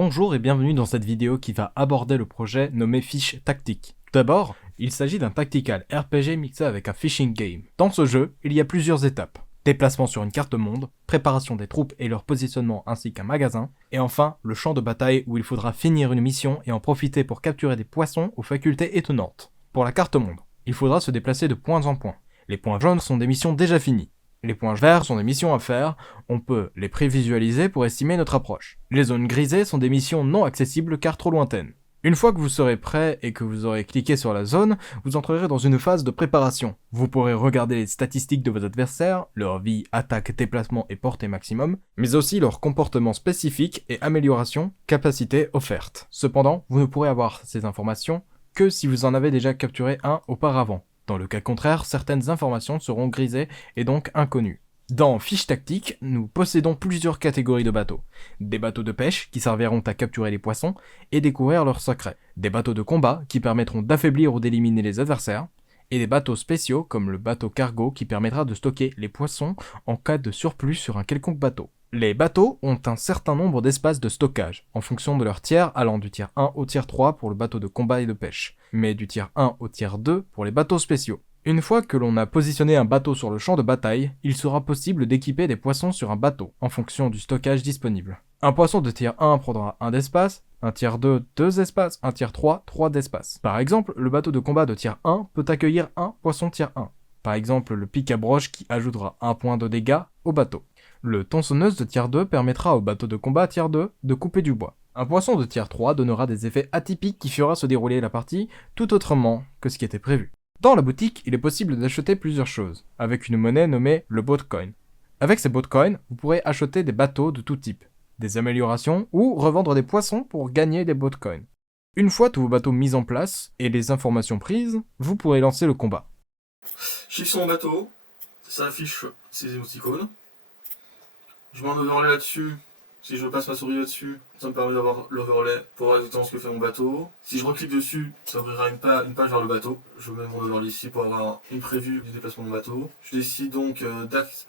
Bonjour et bienvenue dans cette vidéo qui va aborder le projet nommé Fish Tactique. Tout d'abord, il s'agit d'un tactical RPG mixé avec un fishing game. Dans ce jeu, il y a plusieurs étapes. Déplacement sur une carte monde, préparation des troupes et leur positionnement ainsi qu'un magasin, et enfin le champ de bataille où il faudra finir une mission et en profiter pour capturer des poissons aux facultés étonnantes. Pour la carte monde, il faudra se déplacer de point en point. Les points jaunes sont des missions déjà finies. Les points verts sont des missions à faire, on peut les prévisualiser pour estimer notre approche. Les zones grisées sont des missions non accessibles car trop lointaines. Une fois que vous serez prêt et que vous aurez cliqué sur la zone, vous entrerez dans une phase de préparation. Vous pourrez regarder les statistiques de vos adversaires, leur vie, attaque, déplacement et portée maximum, mais aussi leur comportement spécifique et amélioration, capacité offerte. Cependant, vous ne pourrez avoir ces informations que si vous en avez déjà capturé un auparavant. Dans le cas contraire, certaines informations seront grisées et donc inconnues. Dans Fiche Tactique, nous possédons plusieurs catégories de bateaux. Des bateaux de pêche qui serviront à capturer les poissons et découvrir leurs secrets. Des bateaux de combat qui permettront d'affaiblir ou d'éliminer les adversaires. Et des bateaux spéciaux comme le bateau cargo qui permettra de stocker les poissons en cas de surplus sur un quelconque bateau. Les bateaux ont un certain nombre d'espaces de stockage, en fonction de leur tiers allant du tiers 1 au tiers 3 pour le bateau de combat et de pêche, mais du tiers 1 au tiers 2 pour les bateaux spéciaux. Une fois que l'on a positionné un bateau sur le champ de bataille, il sera possible d'équiper des poissons sur un bateau, en fonction du stockage disponible. Un poisson de tiers 1 prendra 1 d'espace, un tiers 2, 2 espaces, un tiers 3, 3 d'espace. Par exemple, le bateau de combat de tiers 1 peut accueillir un poisson tiers 1. Par exemple, le pic à broche qui ajoutera 1 point de dégâts au bateau. Le tronçonneuse de tiers 2 permettra au bateau de combat tiers 2 de couper du bois. Un poisson de tiers 3 donnera des effets atypiques qui fera se dérouler la partie tout autrement que ce qui était prévu. Dans la boutique, il est possible d'acheter plusieurs choses, avec une monnaie nommée le Boatcoin. Avec ces Boatcoins, vous pourrez acheter des bateaux de tout type, des améliorations ou revendre des poissons pour gagner des Boatcoins. Une fois tous vos bateaux mis en place et les informations prises, vous pourrez lancer le combat. Je clique sur mon bateau, ça affiche ces émoticônes. Je mets un overlay là-dessus. Si je passe ma souris là-dessus, ça me permet d'avoir l'overlay pour voir exactement ce que fait mon bateau. Si je reclique dessus, ça ouvrira une page vers le bateau. Je mets mon overlay ici pour avoir une prévue du déplacement de mon bateau. Je décide donc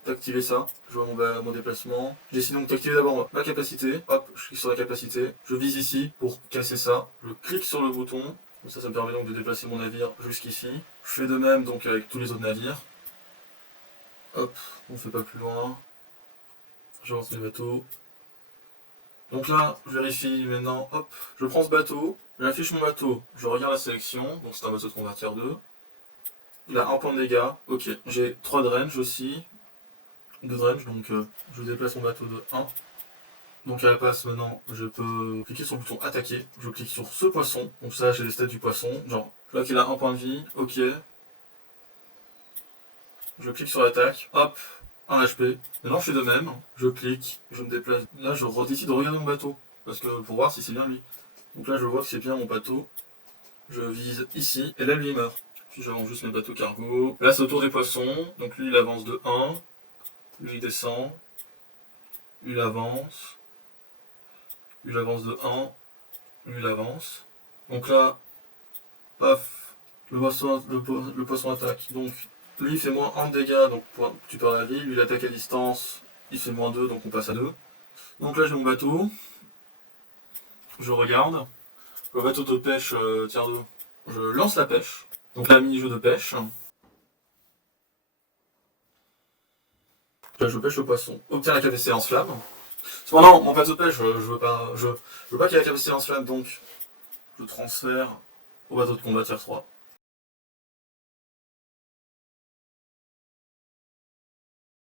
d'activer ça. Je vois mon déplacement. Je décide donc d'activer d'abord ma capacité. Hop, je clique sur la capacité. Je vise ici pour casser ça. Je clique sur le bouton. Ça me permet donc de déplacer mon navire jusqu'ici. Je fais de même donc avec tous les autres navires. Hop, on fait pas plus loin. J'avance mes bateaux. Donc là, je vérifie maintenant, hop, je prends ce bateau, j'affiche mon bateau, je regarde la sélection, donc c'est un bateau de combat tiers 2. Il a 1 point de dégâts, ok. J'ai 3 de range aussi, 2 de range, donc je déplace mon bateau de 1. Donc à la place maintenant, je peux cliquer sur le bouton attaquer, je clique sur ce poisson, donc ça j'ai les stats du poisson, genre, je vois qu'il a 1 point de vie, ok. Je clique sur l'attaque, hop, 1 HP. Maintenant je fais de même, je clique, je me déplace. Là je décide de regarder mon bateau, parce que pour voir si c'est bien lui. Donc là je vois que c'est bien mon bateau. Je vise ici, et là lui il meurt. Puis j'avance juste mes bateaux cargo. Là c'est au tour des poissons, donc lui il avance de 1. Lui il descend. Lui il avance. Lui il avance de 1. Lui il avance. Donc là, paf, le poisson attaque. Donc lui il fait moins 1 de dégâts, donc tu perds la vie. Lui il attaque à distance, il fait moins 2, donc on passe à 2. Donc là j'ai mon bateau. Je regarde. Le bateau de pêche tiers 2. Je lance la pêche. Donc là mini-jeu de pêche. Là je pêche le poisson. Obtient la capacité lance-flamme. Cependant mon bateau de pêche, je veux pas qu'il ait la capacité lance-flamme, donc je transfère au bateau de combat tiers 3.